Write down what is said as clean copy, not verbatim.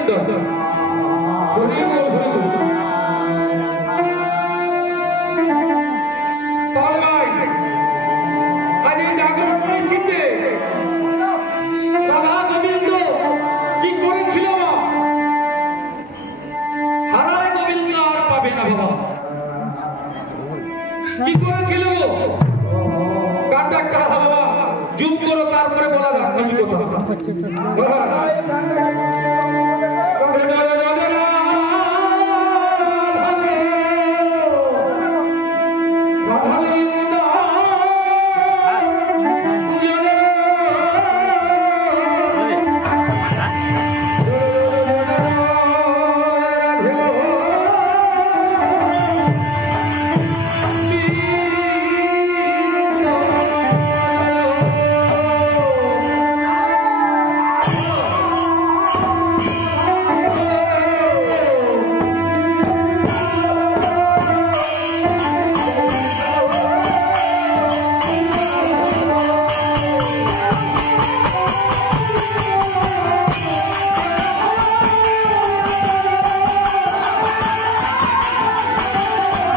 গোবিন্দ হরি বল হরি বল। আজ এই জাগরণ পরিস্থিতিতে রাধা গোবিন্দ কি করেছিল মা? হারায় গোবিন্দ আর পাবে না বাবা। কি করেছিল কাটা বাবা জুম করো তারপরে বলা যাচ্ছে কথা।